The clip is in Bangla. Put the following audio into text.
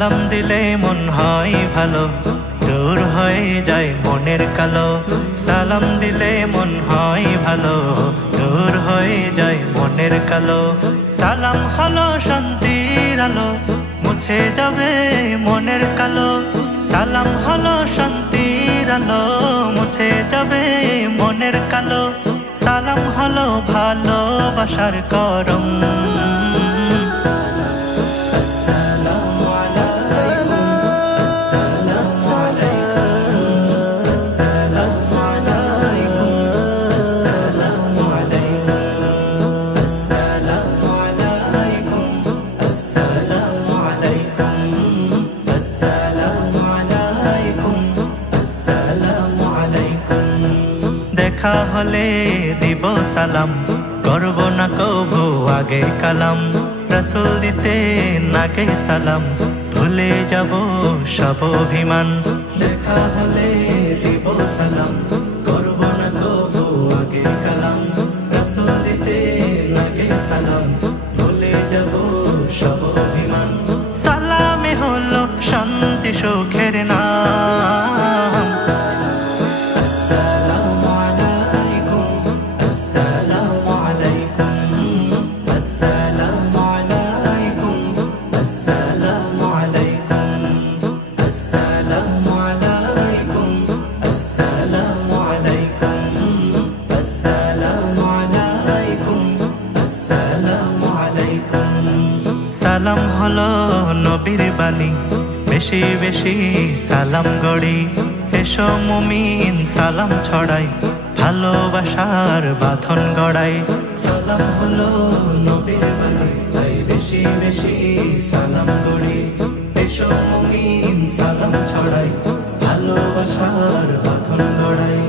সালাম দিলে মন হয় ভালো, দূর হয়ে যায় মনের কালো। সালাম দিলে মন হয় ভালো, দূর হয়ে যায় মনের কালো। সালাম হলো শান্তির আলো, মুছে যাবে মনের কালো। সালাম হলো শান্তির আলো, মুছে যাবে মনের কালো। সালাম হলো ভালোবাসার করম। দেখা হলে দিব সালাম, করব না কভু আগে কালাম। রাসূল দিতে নাগে সালাম, ভুলে যাব সব অভিমান। দেখা হলে দিব সালাম, করব না কভু আগে কালাম। রাসূল দিতে নাগে সালাম, ভুলে যাব সব অভিমান। সালামে হলো শান্তি সুখের নাম। সালাম হলো নবীর বাণী, বেশি বেশি সালাম গড়ি। এসো মুমিন সালাম ছড়াই, ভালোবাসার বাঁধন গড়াই। সালাম হলো নবীর বাণী, তাই বেশি বেশি সালাম গড়ি। এসো মুমিন সালাম ছড়াই, ভালোবাসার বাঁধন গড়াই।